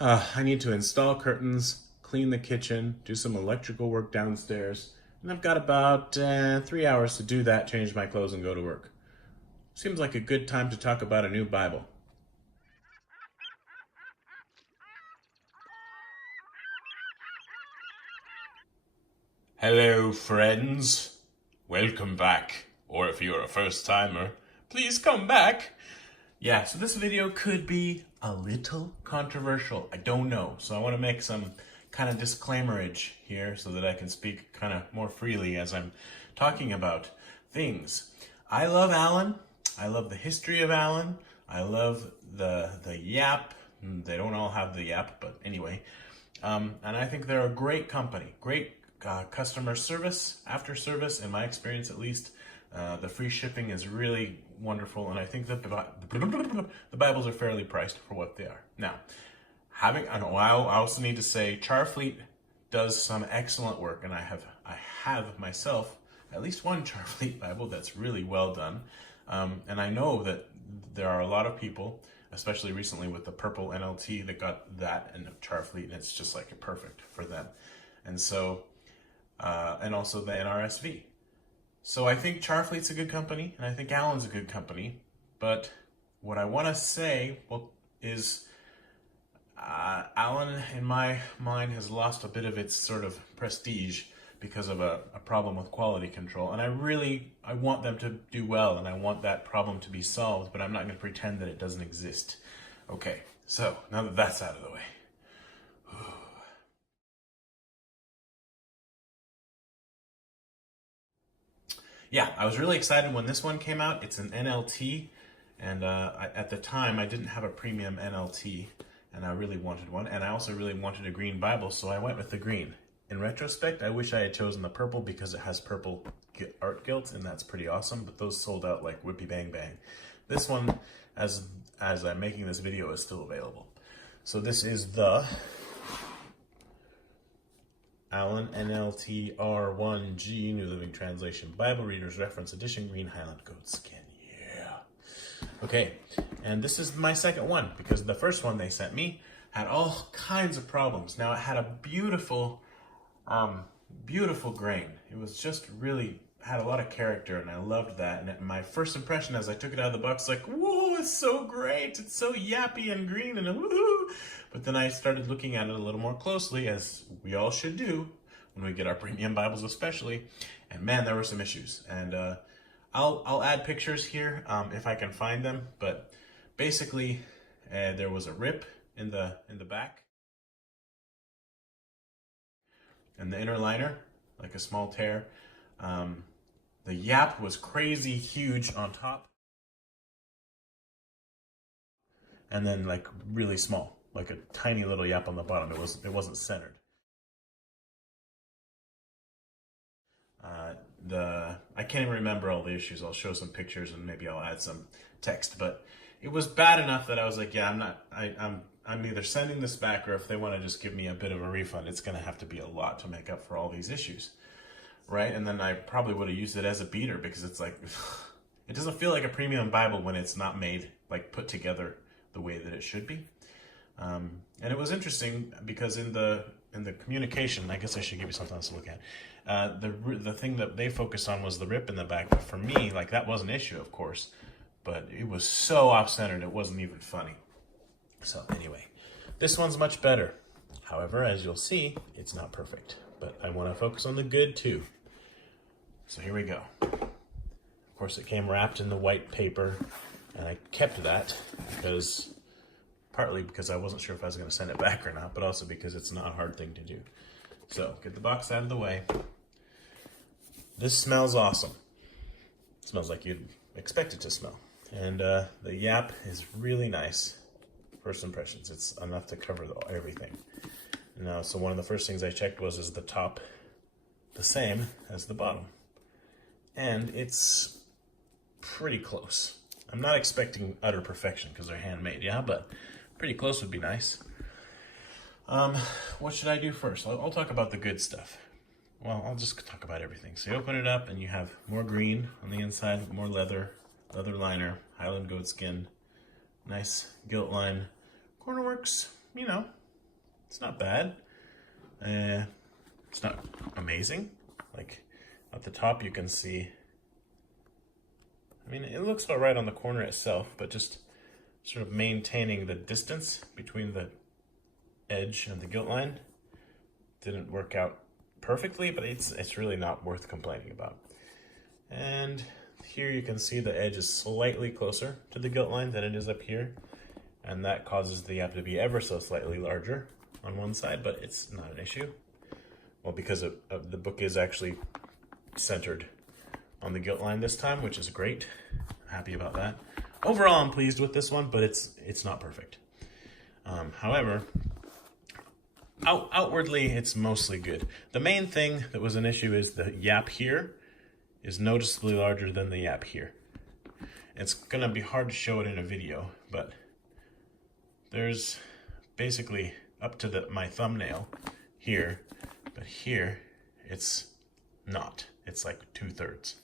I need to install curtains, clean the kitchen, do some electrical work downstairs, and I've got about 3 hours to do that, change my clothes, and go to work. Seems like a good time to talk about a new Bible. Hello, friends. Welcome back. Or if you're a first timer, please come back. Yeah, so this video could be a little controversial. I don't know. So I want to make some kind of disclaimerage here so that I can speak kind of more freely as I'm talking about things. I love Allan. I love the history of Allan. I love the Yap. They don't all have the Yap, but anyway. And I think they're a great company. Great customer service, after service, in my experience at least. The free shipping is really wonderful, and I think that the Bibles are fairly priced for what they are. Now, I also need to say Charfleet does some excellent work, and I have myself at least one Charfleet Bible that's really well done, and I know that there are a lot of people, especially recently with the purple NLT, that got that and Charfleet, and it's just like perfect for them, and so and also the NRSV. So I think Charfleet's a good company, and I think Allan's a good company. But what I want to say, is Allan, in my mind, has lost a bit of its sort of prestige because of a problem with quality control. And I want them to do well, and I want that problem to be solved, but I'm not going to pretend that it doesn't exist. Okay, so now that that's out of the way. Yeah, I was really excited when this one came out. It's an NLT, and at the time I didn't have a premium NLT, and I really wanted one, and I also really wanted a green Bible, so I went with the green. In retrospect, I wish I had chosen the purple because it has purple art gilt, and that's pretty awesome, but those sold out like whippy bang bang. This one, as I'm making this video, is still available. So this is the Allan NLT R1G New Living Translation Bible Reader's Reference Edition Green Highland Goatskin. Yeah. Okay, and this is my second one because the first one they sent me had all kinds of problems. Now it had a beautiful, beautiful grain. It was just really had a lot of character, and I loved that. And my first impression as I took it out of the box, like, whoa, it's so great. It's so yappy and green and woohoo. But then I started looking at it a little more closely, as we all should do when we get our premium Bibles especially. And man, there were some issues. And I'll add pictures here if I can find them. But basically, there was a rip in the back. And the inner liner, like a small tear. The Yap was crazy huge on top. And then like really small, like a tiny little Yap on the bottom. It wasn't centered. I can't even remember all the issues. I'll show some pictures and maybe I'll add some text, but it was bad enough that I was like, yeah, I'm either sending this back, or if they want to just give me a bit of a refund, it's going to have to be a lot to make up for all these issues, right? And then I probably would have used it as a beater because it's like, it doesn't feel like a premium Bible when it's not made, like put together the way that it should be. And it was interesting because in the communication, I guess I should give you something else to look at. The thing that they focused on was the rip in the back, but for me, like that was an issue, of course, but it was so off-centered it wasn't even funny. So anyway, this one's much better. However, as you'll see, it's not perfect, but I want to focus on the good too. So here we go. Of course, it came wrapped in the white paper, and I kept that partly because I wasn't sure if I was going to send it back or not, but also because it's not a hard thing to do. So, get the box out of the way. This smells awesome. It smells like you'd expect it to smell. And the Yap is really nice. First impressions, it's enough to cover everything. Now, so one of the first things I checked was, is the top the same as the bottom? And it's pretty close. I'm not expecting utter perfection because they're handmade, yeah, but pretty close would be nice. What should I do first? I'll talk about the good stuff. Well, I'll just talk about everything. So you open it up and you have more green on the inside, more leather liner, Highland goatskin, nice gilt line. Corner works, you know, It's not bad. It's not amazing. Like at the top you can see, I mean, it looks all right on the corner itself, but just sort of maintaining the distance between the edge and the gilt line didn't work out perfectly, but it's really not worth complaining about. And here you can see the edge is slightly closer to the gilt line than it is up here, and that causes the gap to be ever so slightly larger on one side, but it's not an issue. Well, because the book is actually centered on the gilt line this time, which is great. Happy about that. Overall, I'm pleased with this one, but it's not perfect. However, outwardly, it's mostly good. The main thing that was an issue is the yap here is noticeably larger than the yap here. It's gonna be hard to show it in a video, but there's basically up to my thumbnail here, but here it's not. It's like 2/3.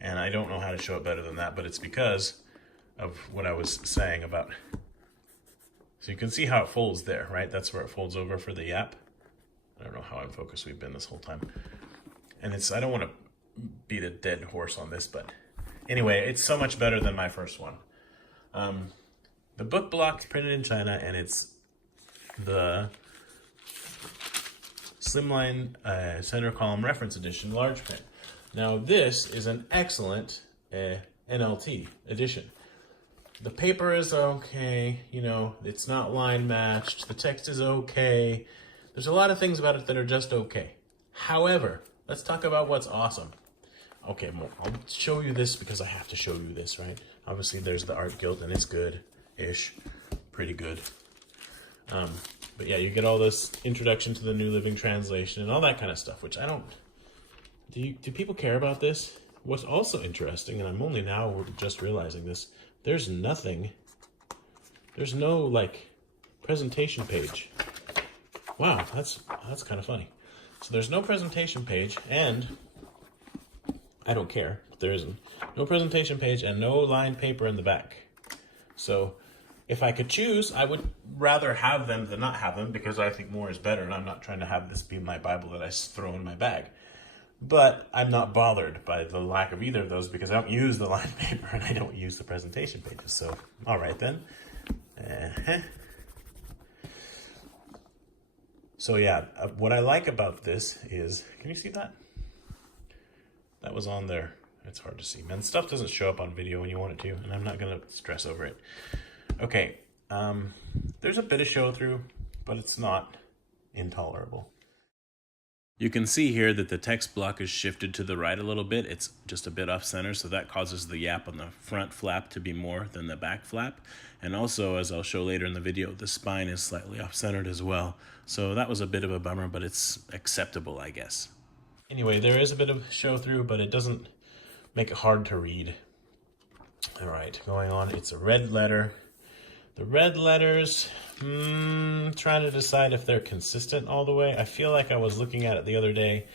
And I don't know how to show it better than that, but it's because of what I was saying about, so you can see how it folds there, right? That's where it folds over for the yap. I don't know how in focus we've been this whole time. And I don't want to beat a dead horse on this, but anyway, it's so much better than my first one. The book block's printed in China, and it's the slimline center column reference edition large print. Now this is an excellent NLT edition. The paper is okay, you know, it's not line matched, the text is okay. There's a lot of things about it that are just okay. However, let's talk about what's awesome. Okay, I'll show you this because I have to show you this, right? Obviously there's the art guild and it's good-ish, pretty good. But yeah, you get all this introduction to the New Living Translation and all that kind of stuff, which I don't, do people care about this? What's also interesting, and I'm only now just realizing this, there's no like presentation page. Wow, that's kind of funny. So there's no presentation page, and I don't care, but there isn't. No presentation page and no lined paper in the back. So if I could choose, I would rather have them than not have them, because I think more is better, and I'm not trying to have this be my Bible that I throw in my bag. But I'm not bothered by the lack of either of those because I don't use the lined paper and I don't use the presentation pages. So, all right then. So yeah, what I like about this is, can you see that? That was on there. It's hard to see. Man, stuff doesn't show up on video when you want it to, and I'm not going to stress over it. Okay, there's a bit of show through, but it's not intolerable. You can see here that the text block is shifted to the right a little bit. It's just a bit off center, so that causes the yap on the front flap to be more than the back flap. And also, as I'll show later in the video, the spine is slightly off centered as well. So that was a bit of a bummer, but it's acceptable, I guess. Anyway, there is a bit of show through, but it doesn't make it hard to read. All right, going on, it's a red letter. The red letters, trying to decide if they're consistent all the way. I feel like I was looking at it the other day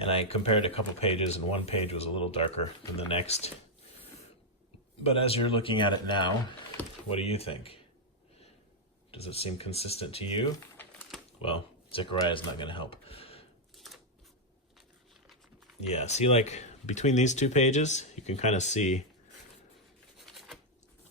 and I compared a couple pages and one page was a little darker than the next. But as you're looking at it now, what do you think? Does it seem consistent to you? Well, Zechariah is not going to help. Yeah, see, like between these two pages, you can kind of see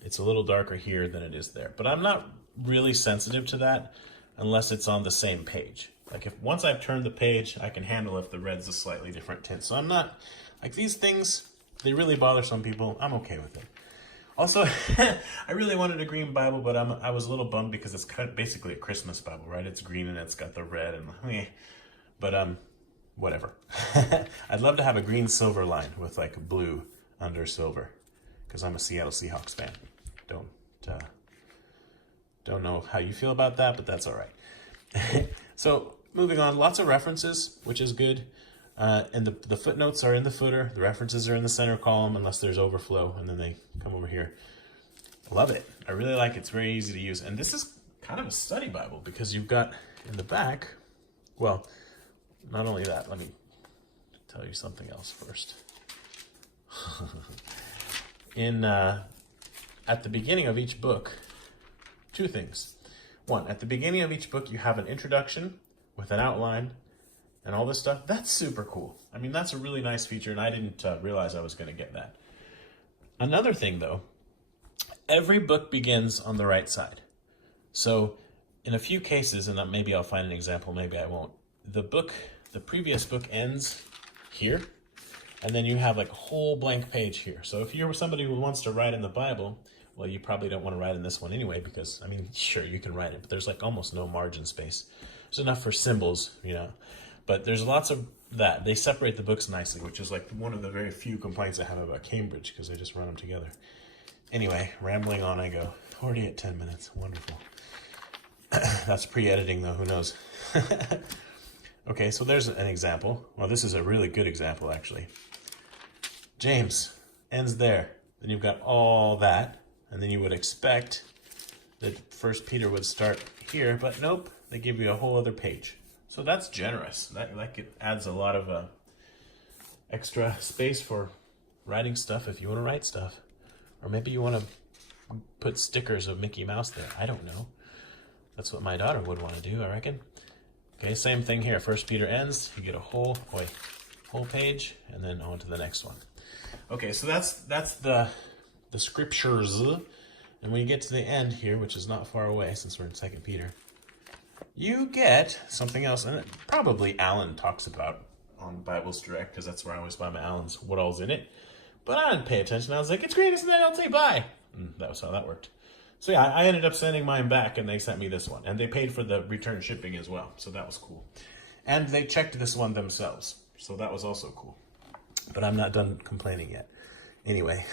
it's a little darker here than it is there. But I'm not really sensitive to that unless it's on the same page. Like if once I've turned the page, I can handle if the red's a slightly different tint. So I'm not, like these things, they really bother some people. I'm okay with it. Also, I really wanted a green Bible, but I was a little bummed because it's kind of basically a Christmas Bible, right? It's green and it's got the red and but whatever. I'd love to have a green silver line with like blue under silver because I'm a Seattle Seahawks fan. Don't know how you feel about that, but that's all right. So moving on, lots of references, which is good. And the footnotes are in the footer. The references are in the center column unless there's overflow, and then they come over here. I love it. I really like it. It's very easy to use. And this is kind of a study Bible because you've got in the back, well, not only that, let me tell you something else first. At the beginning of each book, two things. One, at the beginning of each book, you have an introduction with an outline and all this stuff. That's super cool. I mean, that's a really nice feature, and I didn't realize I was going to get that. Another thing, though, every book begins on the right side. So in a few cases, and maybe I'll find an example, maybe I won't, the previous book ends here, and then you have like a whole blank page here. So if you're somebody who wants to write in the Bible, well, you probably don't want to write in this one anyway, because, I mean, sure, you can write it, but there's like almost no margin space. There's enough for symbols, you know, but there's lots of that. They separate the books nicely, which is like one of the very few complaints I have about Cambridge, because they just run them together. Anyway, rambling on I go. Already at 10 minutes. Wonderful. That's pre-editing, though. Who knows? Okay, so there's an example. Well, this is a really good example, actually. James ends there. Then you've got all that. And then you would expect that 1 Peter would start here. But nope, they give you a whole other page. So that's generous. That it adds a lot of extra space for writing stuff if you want to write stuff. Or maybe you want to put stickers of Mickey Mouse there. I don't know. That's what my daughter would want to do, I reckon. Okay, same thing here. 1 Peter ends. You get a whole page, and then on to the next one. Okay, so that's the scriptures. And when you get to the end here, which is not far away since we're in 2 Peter, you get something else, and probably Allan talks about on Bibles Direct, because that's where I always buy my Allans, what all's in it. But I didn't pay attention. I was like, it's great, it's an NLT, bye. And that was how that worked. So yeah, I ended up sending mine back, and they sent me this one. And they paid for the return shipping as well, so that was cool. And they checked this one themselves, so that was also cool. But I'm not done complaining yet. Anyway,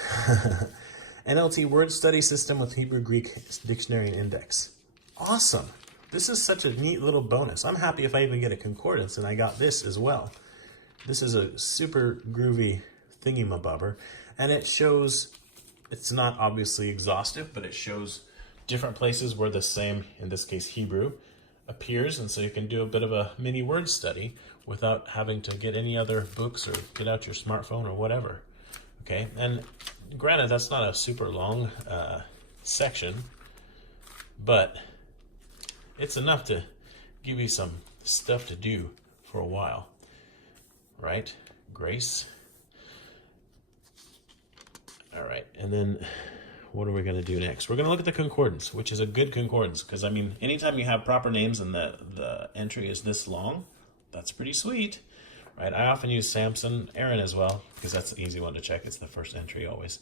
NLT Word Study System with Hebrew Greek Dictionary and Index. Awesome. This is such a neat little bonus. I'm happy if I even get a concordance, and I got this as well. This is a super groovy thingy-mabobber, and it shows, it's not obviously exhaustive, but it shows different places where the same, in this case Hebrew, appears, and so you can do a bit of a mini word study without having to get any other books or get out your smartphone or whatever. Okay, and granted, that's not a super long section, but it's enough to give you some stuff to do for a while, right? Grace. All right, and then what are we going to do next? We're going to look at the concordance, which is a good concordance, because, I mean, anytime you have proper names and the entry is this long, that's pretty sweet, right? I often use Samson, Aaron as well, because that's the easy one to check. It's the first entry always.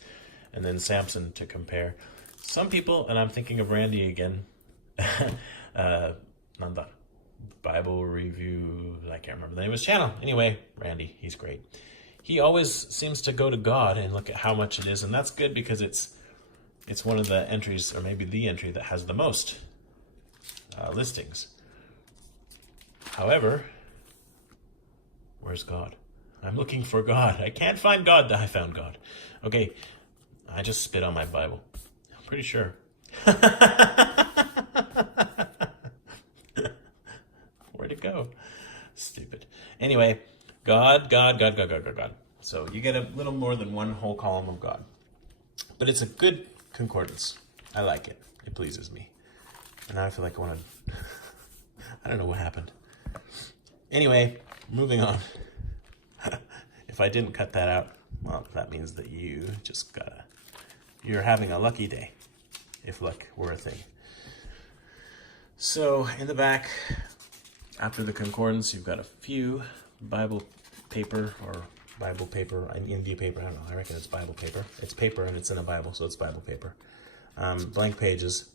And then Samson to compare. Some people, and I'm thinking of Randy again, Nanda, Bible Review, I can't remember the name of his channel. Anyway, Randy, he's great. He always seems to go to God and look at how much it is, and that's good because it's one of the entries, or maybe the entry that has the most listings. However, where's God? I'm looking for God. I can't find God. I found God. Okay, I just spit on my Bible. I'm pretty sure. Where'd it go? Stupid. Anyway, God. So you get a little more than one whole column of God. But it's a good concordance. I like it. It pleases me. And now I feel like I want to... I don't know what happened. Anyway, moving on. If I didn't cut that out, well, that means that you just gotta... You're having a lucky day, if luck were a thing. So, in the back, after the concordance, you've got a few Bible paper, India paper, I don't know, I reckon it's Bible paper. It's paper and it's in a Bible, so it's Bible paper. Blank pages.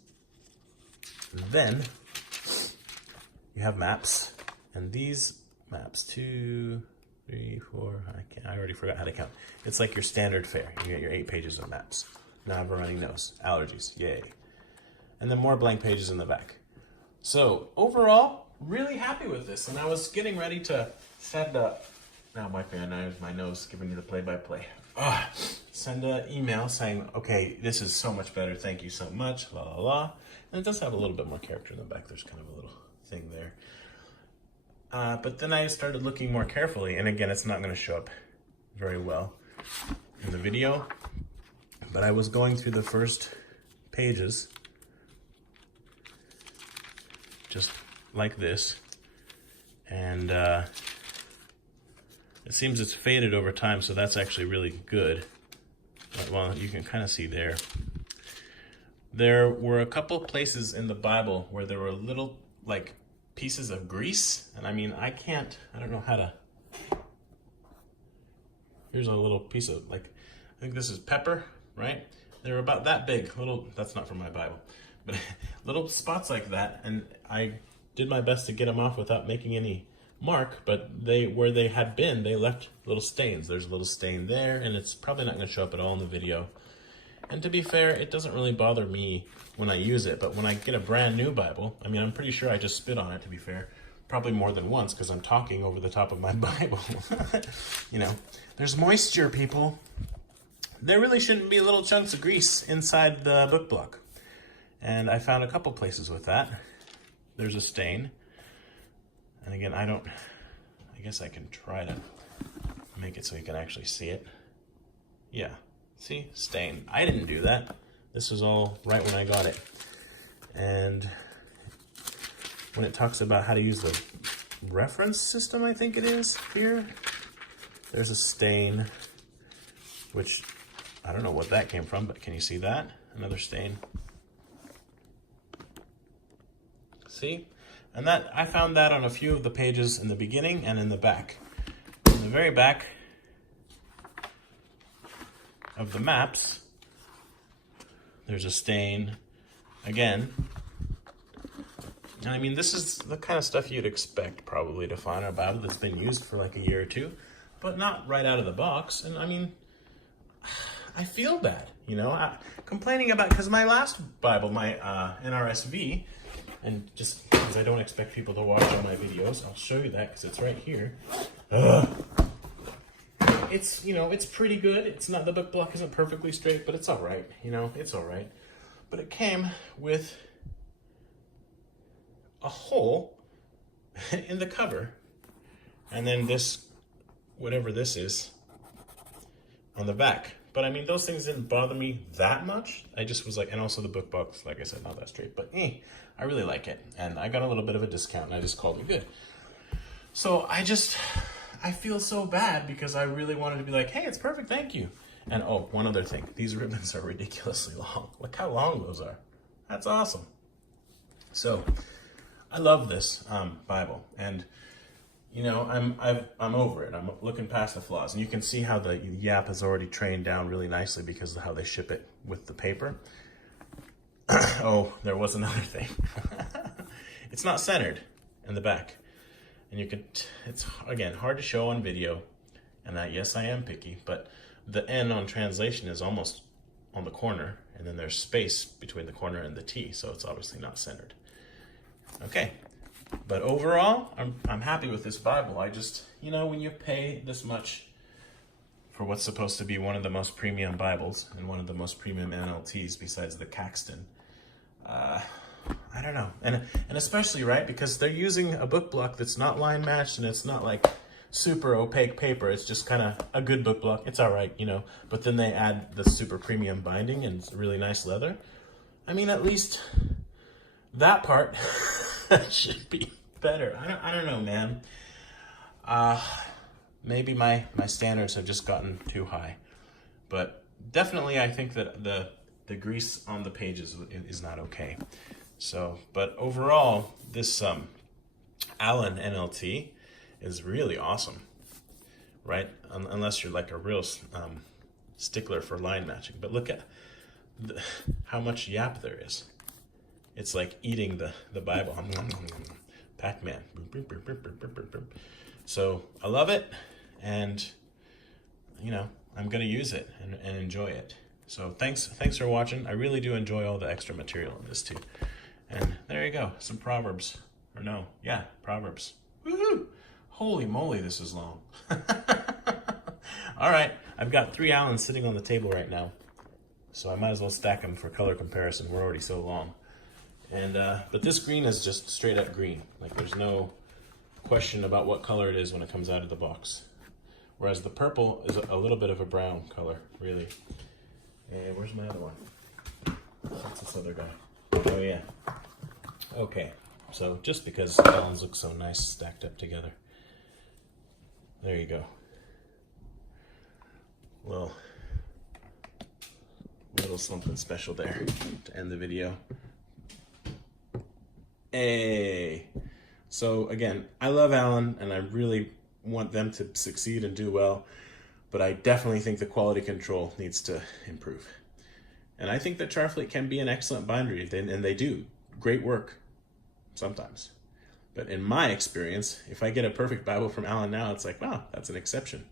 And then, you have maps, and these maps, 2, 3, 4, I already forgot how to count. It's like your standard fare. You get your 8 pages of maps. Now I have a running nose. Allergies, yay. And then more blank pages in the back. So, overall, really happy with this. And I was getting ready to send a... Now my nose giving me the play-by-play. Send an email saying, okay, this is so much better. Thank you so much. La, la, la. And it does have a little bit more character in the back. There's kind of a little thing there. But then I started looking more carefully. And again, it's not going to show up very well in the video. But I was going through the first pages. just like this. And it seems it's faded over time, so that's actually really good. Well, you can kind of see there. There were a couple places in the Bible where there were little, like, pieces of grease. And I mean, I don't know how to... Here's a little piece of, like, I think this is pepper, right? They're about that big. That's not from my Bible. But little spots like that. And I did my best to get them off without making any mark, but where they had been, they left little stains. There's a little stain there, and it's probably not going to show up at all in the video. And to be fair, it doesn't really bother me when I use it, but when I get a brand new Bible, I mean, I'm pretty sure I just spit on it, to be fair. Probably more than once, because I'm talking over the top of my Bible. You know, there's moisture, people. There really shouldn't be little chunks of grease inside the book block. And I found a couple places with that. There's a stain. And again, I guess I can try to make it so you can actually see it. Yeah, see, stain. I didn't do that. This was all right when I got it. And when it talks about how to use the reference system, I think it is here, there's a stain, which I don't know what that came from, but can you see that? Another stain. See? And that I found that on a few of the pages in the beginning and in the back. In the very back of the maps, there's a stain again. And I mean, this is the kind of stuff you'd expect probably to find in a Bible that's been used for like a year or two, but not right out of the box. And I mean, I feel bad, you know, complaining about, because my last Bible, my NRSV, and just because I don't expect people to watch all my videos, I'll show you that because it's right here. It's, you know, it's pretty good. It's not, the book block isn't perfectly straight, but it's all right. You know, it's all right. But it came with a hole in the cover, and then this, whatever this is, on the back. But I mean, those things didn't bother me that much. I just was like, and also the book box, like I said, not that straight, but I really like it. And I got a little bit of a discount, and I just called it good. So I feel so bad because I really wanted to be like, hey, it's perfect, thank you. And oh, one other thing, these ribbons are ridiculously long. Look how long those are. That's awesome. So I love this Bible, and you know, I'm over it. I'm looking past the flaws, and you can see how the yap has already trained down really nicely because of how they ship it with the paper. Oh, there was another thing. It's not centered in the back, and you can. It's again hard to show on video, and yes, I am picky, but the N on translation is almost on the corner, and then there's space between the corner and the T, so it's obviously not centered. Okay. But overall, I'm happy with this Bible. I just, you know, when you pay this much for what's supposed to be one of the most premium Bibles and one of the most premium NLTs besides the Caxton, I don't know. And especially, right, because they're using a book block that's not line matched, and it's not like super opaque paper. It's just kind of a good book block. It's all right, you know. But then they add the super premium binding and really nice leather. I mean, at least that part should be better. I don't know, man. Maybe my standards have just gotten too high, but definitely I think that the grease on the pages is not okay. So, but overall, this Allan NLT is really awesome, right? Unless you're like a real stickler for line matching. But look at how much yap there is. It's like eating the Bible. Pac-Man. So I love it, and you know, I'm gonna use it and enjoy it. So thanks for watching. I really do enjoy all the extra material in this too. And there you go, some Proverbs. Or no, yeah, Proverbs. Woohoo! Holy moly, this is long. All right, I've got 3 Allans sitting on the table right now, so I might as well stack them for color comparison. We're already so long. And but this green is just straight up green. Like there's no question about what color it is when it comes out of the box. Whereas the purple is a little bit of a brown color, really. And where's my other one? That's this other guy. Oh yeah. Okay. So just because Allan's look so nice stacked up together. There you go. Well, a little something special there to end the video. Hey! So again, I love Allan and I really want them to succeed and do well, but I definitely think the quality control needs to improve. And I think that Charfleet can be an excellent bindery, and they do great work sometimes. But in my experience, if I get a perfect Bible from Allan now, it's like, wow, that's an exception.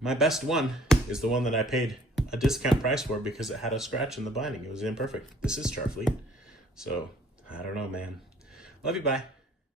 My best one is the one that I paid a discount price for because it had a scratch in the binding. It was imperfect. This is Charfleet. So, I don't know, man. Love you, bye.